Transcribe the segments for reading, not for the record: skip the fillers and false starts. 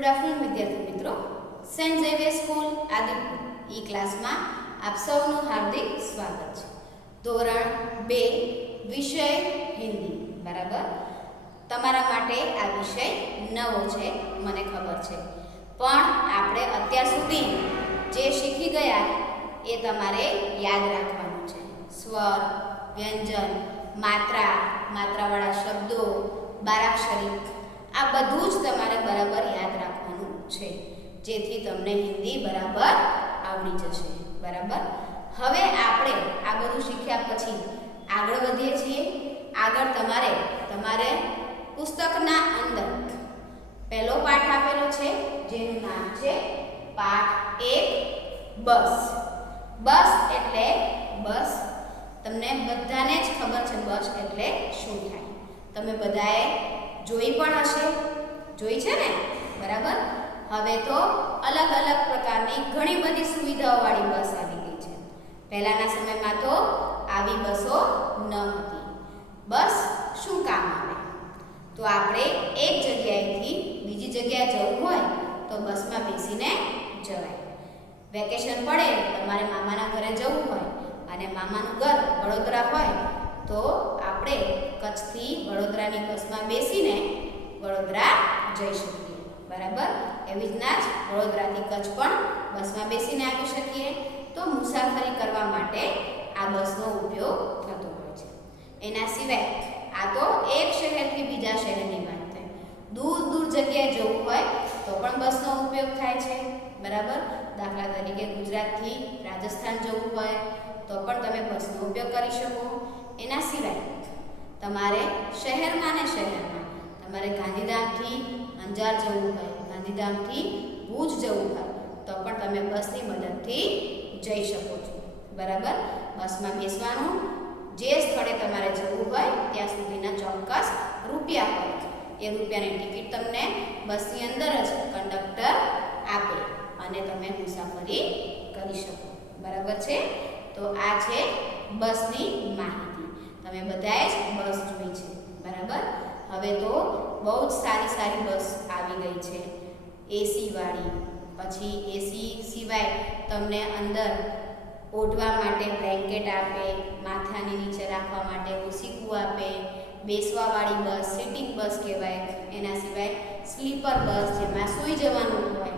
Good afternoon વિદ્યાર્થી મિત્રો, Saint Xavier school Adipur ઈ ક્લાસમાં આપ સૌનું હાર્દિક સ્વાગત છે. ધોરણ 2 વિષય હિન્દી. બરાબર, તમારા માટે આ વિષય નવો છે, મને ખબર છે, પણ આપણે અત્યાર સુધી જે શીખી ગયા એ તમારે યાદ રાખવાનું છે. સ્વર, વ્યંજન, માત્રા, માત્રાવાળા શબ્દો, બારાક્ષરી, આ બધું જ તમારે બરાબર યાદ રાખવાનું છે, જેથી તમને હિન્દી બરાબર આવડી જશે. બરાબર, હવે આપણે આ બધું શીખ્યા પછી આગળ વધીએ છીએ. આગળ તમારે પુસ્તકના અંદર પહેલો પાઠ આપેલો છે, જેનું નામ છે પાઠ 1 બસ. બસ એટલે બસ. તમને બધાને જ ખબર છે બસ એટલે શું થાય. તમે બધાએ જોઈ પણ હશે, જોઈ છે ને? બરાબર, હવે તો અલગ અલગ પ્રકારની ઘણી બધી સુવિધાઓવાળી બસ આવી ગઈ છે. પહેલાના સમયમાં તો આવી બસો ન હતી. બસ શું કામ આવે? તો આપણે એક જગ્યાએથી બીજી જગ્યાએ જવું હોય તો બસમાં બેસીને જવાય. વેકેશન પડે, તમારે મામાના ઘરે જવું હોય અને મામાનું ઘર વડોદરા હોય તો આપણે કચ્છથી વડોદરાની બસમાં બેસીને વડોદરા જઈ શકીએ. બરાબર, એવી રીતના જ વડોદરાથી કચ્છ પણ બસમાં બેસીને આવી શકીએ. તો મુસાફરી કરવા માટે આ બસનો ઉપયોગ થતો હોય છે. એના સિવાય આ તો એક શહેરથી બીજા શહેરની વાત થઈ. દૂર દૂર જગ્યાએ જવું હોય તો પણ બસનો ઉપયોગ થાય છે. બરાબર, દાખલા તરીકે ગુજરાતથી રાજસ્થાન જવું હોય તો પણ તમે બસનો ઉપયોગ કરી શકો. એના સિવાય તમારે શહેરમાં તમારે ગાંધીધામથી અંજાર જવું હોય, ગાંધીધામથી ભુજ જવું હોય તો પણ તમે બસની મદદથી જઈ શકો છો. બરાબર, બસમાં બેસવાનું, જે સ્થળે તમારે જવું હોય ત્યાં સુધીના ચોક્કસ રૂપિયા હોય. એ રૂપિયાની ટિકિટ તમને બસની અંદર જ કંડક્ટર આપે અને તમે મુસાફરી કરી શકો. બરાબર છે? તો આ છે બસની માહિતી. તમે બધાએ જ બસ જોઈ છે. બરાબર, હવે તો બહુ જ સારી બસ આવી ગઈ છે, એસી વાળી. પછી એસી સિવાય તમને અંદર ઓઢવા માટે બ્લેન્કેટ આપે, માથાની નીચે રાખવા માટે ઓસીકું આપે. બેસવાવાળી બસ સિટિંગ બસ કહેવાય. એના સિવાય સ્લીપર બસ, જેમાં સૂઈ જવાનું હોય.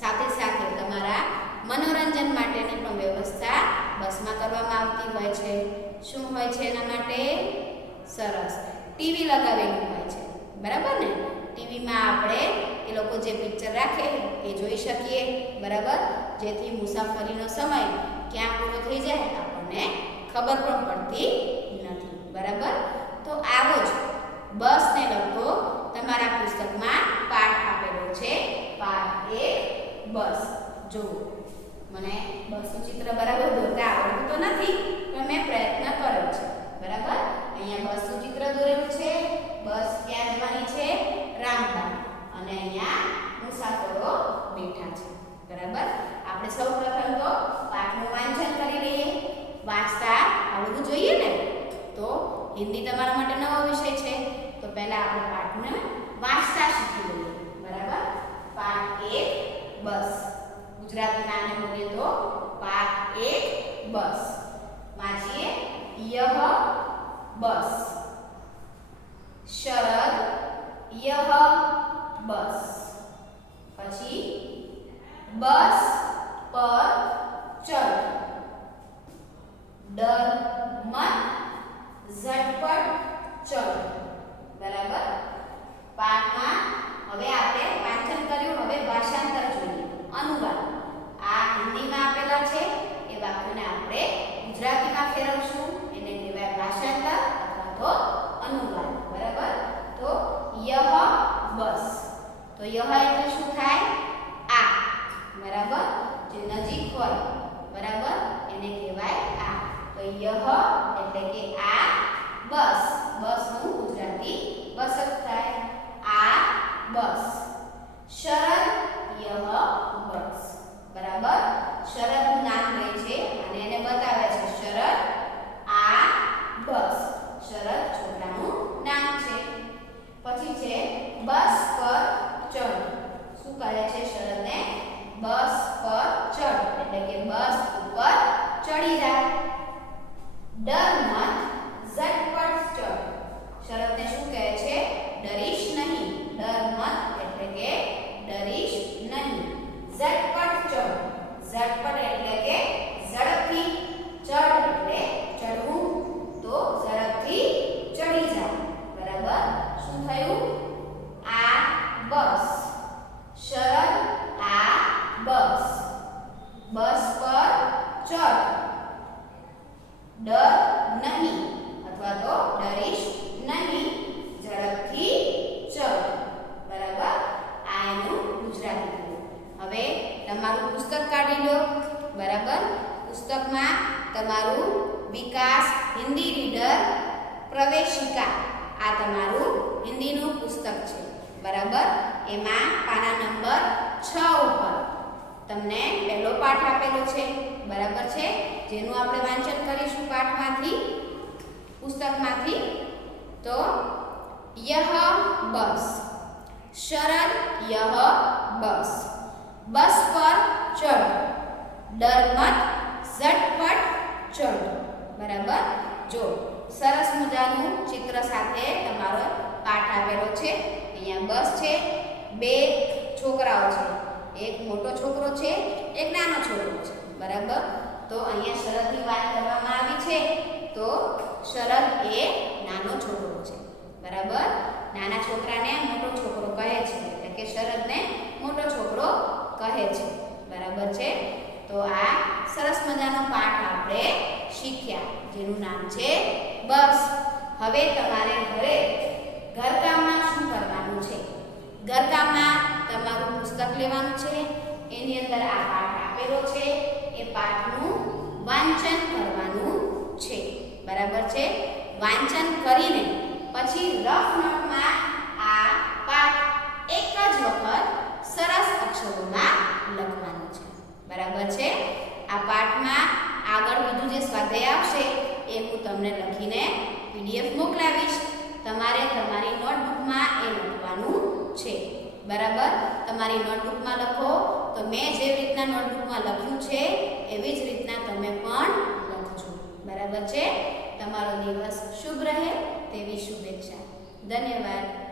સાથે સાથે તમારા મનોરંજન માટેની પણ વ્યવસ્થા બસમાં કરવામાં આવતી હોય છે. શું હોય છે એના માટે? સરસ, ટીવી લગાવેલું હોય છે. બરાબર ને? ટીવીમાં આપણે એ લોકો જે પિક્ચર રાખે એ જોઈ શકીએ. બરાબર, જેથી મુસાફરીનો સમય ક્યાં પૂરો થઈ જાય આપણને ખબર પણ પડતી નથી. બરાબર, તો આવો જ બસને લગતો તમારા પુસ્તકમાં પાઠ આપેલો છે, પાઠ 1 બસ. જુઓ, મને બસનું ચિત્ર બરાબર દોરતા આવડતું તો નથી, પણ મેં પ્રયત્ન કર્યો છે. બરાબર, અહીંયા બસનું ચિત્ર દોરેલું છે. બસ ક્યાં જવાની છે? રામબાગ. અને અહીંયા મુસાફરો બેઠા છે. બરાબર, આપણે સૌ પ્રથમ તો પાઠનું વાંચન કરી લઈએ. વાંચતા આવડવું જોઈએ ને? તો હિન્દી તમારા માટે નવો વિષય છે, તો પહેલા આપણે પાઠને વાંચતા શીખી લઈએ. બરાબર, પાઠ 1 બસ. ગુજરાતીમાં આને બોલીએ તો પાઠ 1 બસ. વાંચીએ. યહ બસ. શરદ યહ બસ. પછી બસ પર ચઢ. ડર મત, ઝટપટ ચઢ. બરાબર, પાઠમાં હવે આપણે વાંચન કર્યું. હવે ભાષાંતર જોઈએ, અનુવાદ. આ હિન્દીમાં આપેલા છે એ વાક્યોને આપણે ગુજરાતીમાં ફેરવશું. એને કહેવાય ભાષાંતર અથવા તો અનુવાદ. બરાબર, તો યહ બસ. તો યહ એટલે શું થાય? આ. બરાબર, જે નજીક હોય, બરાબર, એને કહેવાય આ. તો યહ એટલે કે આ બસ. બસનું ગુજરાતી બસ જ થાય. આ બસ. શરદ યહ બસ. બરાબર, શરદનું નામ લે છે અને એને બતાવે છે. શરદ આ બસ. શરદ છોકરાનું નામ છે. પછી છે બસ પર ચઢ. શું બરાબર. એમાં પાના નંબર 6 ઉપર તમને પહેલો પાઠ આપેલો છે, બરાબર છે, જેનું આપણે વાંચન કરીશું પાઠમાંથી, પુસ્તકમાંથી. તો યહ બસ, શરદ યહ બસ, બસ પર ચઢ, ડર મત ઝટપટ ચઢ. બરાબર. જો સરસ મજાનું ચિત્ર સાથે તમારો પાઠ આપેલો છે. અહીંયા બસ છે, બે છોકરાઓ છે, એક મોટો છોકરો છે, એક નાનો છોકરો છે. બરાબર. તો અહીંયા શરદની વાત કરવામાં આવી છે. તો શરદ એ નાનો છોકરો છે. બરાબર. નાના છોકરાને મોટો છોકરો કહે છે, એટલે કે શરદને મોટો છોકરો કહે છે. બરાબર છે. તો આ સરસ મજાનો પાઠ આપણે શીખ્યા, જેનું નામ છે બસ. હવે તમારે ઘરે ઘરકામમાં શું કરવાનું છે? ઘરકામમાં તમારું પુસ્તક લેવાનું છે, એની અંદર આ પાઠ આપેલો છે, એ પાઠનું વાંચન કરવાનું છે. બરાબર છે. વાંચન કરીને પછી રફ નોટમાં આ પાઠ એક જ વખત સરસ અક્ષરોમાં લખવાનું છે. બરાબર છે. આ પાઠમાં આગળ બીજું જે સ્વાધ્યાય આવશે એ હું તમને લખીને PDF મોકલાવીશ. તમારે તમારી નોટબુકમાં એ લખવાનું છે. બરાબર. તમારી નોટબુકમાં લખો તો મેં જેવી રીતના નોટબુકમાં લખ્યું છે એવી જ રીતના તમે પણ લખજો. બરાબર છે. તમારો દિવસ શુભ રહે તેવી શુભેચ્છા. ધન્યવાદ.